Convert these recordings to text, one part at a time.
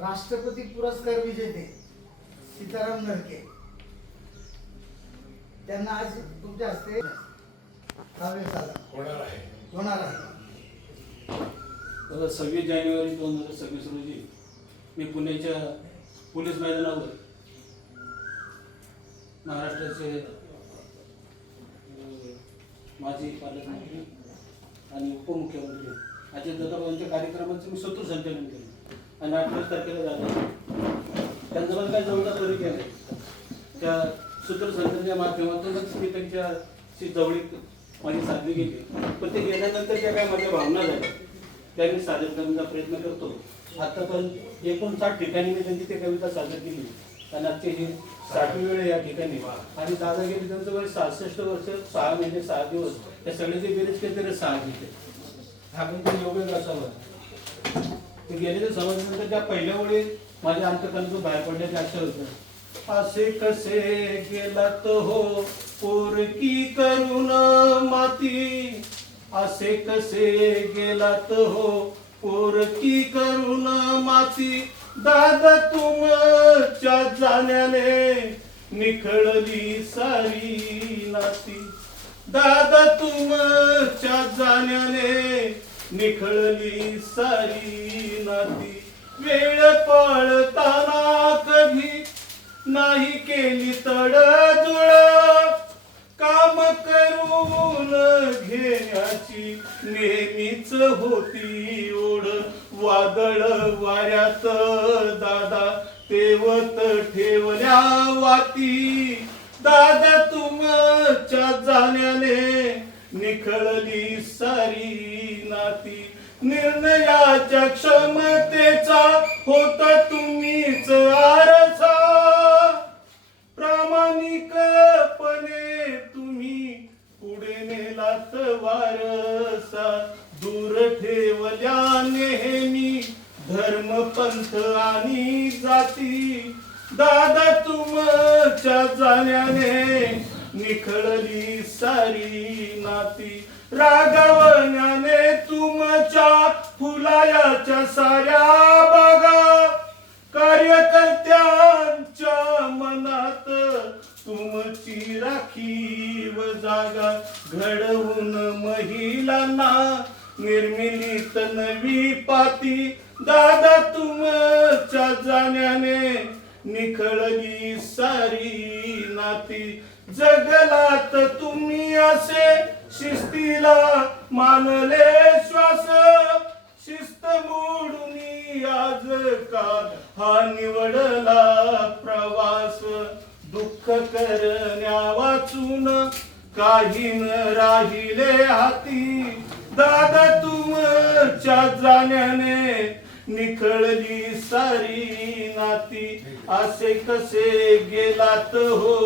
राष्ट्रपती पुरस्कार विजेते सीताराम नरके त्यांना आज तुमच्या हस्ते होणार आहे. 26 जानेवारी 2026 रोजी मी पुण्याच्या पोलीस मैदानावर महाराष्ट्राचे माजी पालकमंत्री आणि उपमुख्यमंत्री अजितदादांच्या कार्यक्रमाचं मी स्वतः संचालन केलं आणि 28 तारखेला झालं. त्यांचं पण काय जवळचा परिचय नाही. त्या सूत्रसंचालनाच्या माध्यमातूनच मी त्यांच्याशी जवळीक माझी साधली गेली. पण ते गेल्यानंतर ज्या काय माझ्या भावना झाल्या त्या मी सादर करण्याचा प्रयत्न करतो. आतापर्यंत 59 ठिकाणी मी त्यांची ते कविता सादर केली आणि आजची ही 60वी वेळ या ठिकाणी. आणि दादा गेले त्यांचं वय 66 वर्ष 6 महिने 6 दिवस. त्या सगळ्याचे बेरीज केले तरी 6 घेते. हा पण ते योग्य असावा. ते गेले ते समजल्यानंतर त्या पहिल्या वेळी माझ्या अंतकरणातून बाहेर पडल्याचे अक्षर होतं. असे कसे गेलात हो पोरकी करून माती, असे कसे गेलात हो पोरकी करून माती, दादा तुमच्या जाण्याने निखळली सारी नाती, दादा तुमच्या जाण्याने निखळली सारी नाती. वेळ पळताना कधी नाही केली तडजोड, काम करून घेण्याची नेहमीच होती ओढ. वादळ वाऱ्यात दादा तेवत ठेवल्या वाती, दादा तुमच्या जाण्याने निखळली सारी नाती. निर्णयाच्या क्षमतेचा होता तुम्हीच आरसा, प्रामाणिकपणे तुम्ही पुढे नेलात वारसा. दूर ठेवल्या नेहमी धर्म पंथ आणि जाती, दादा तुमच्या जाण्याने निखळली सारी नाती. रागवण्याने तुमच्या फुलायाच्या साऱ्या बागा, कार्यकर्त्यांच्या मनात तुमची राखीव जागा. घडवून महिलांना निर्मिलीत नवी पाती, दादा तुमच्या जाण्याने निखळली सारी नाती. जगलात तुम्ही असे शिस्तीला मानले श्वास, शिस्त मोडून आज काल हा निवडला प्रवास. दुःख करण्या वाचून काही न राहिले हाती, दादा तुमच्या जाण्याने निखळली सारी नाती. असे कसे गेलात हो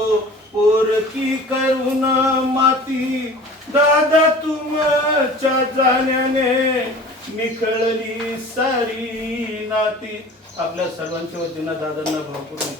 पोरकी करून माती, दादा तुमच्या जाण्याने निखळली सारी नाती. आपल्या सर्वांच्या वतीनं दादांना भावपूर्ण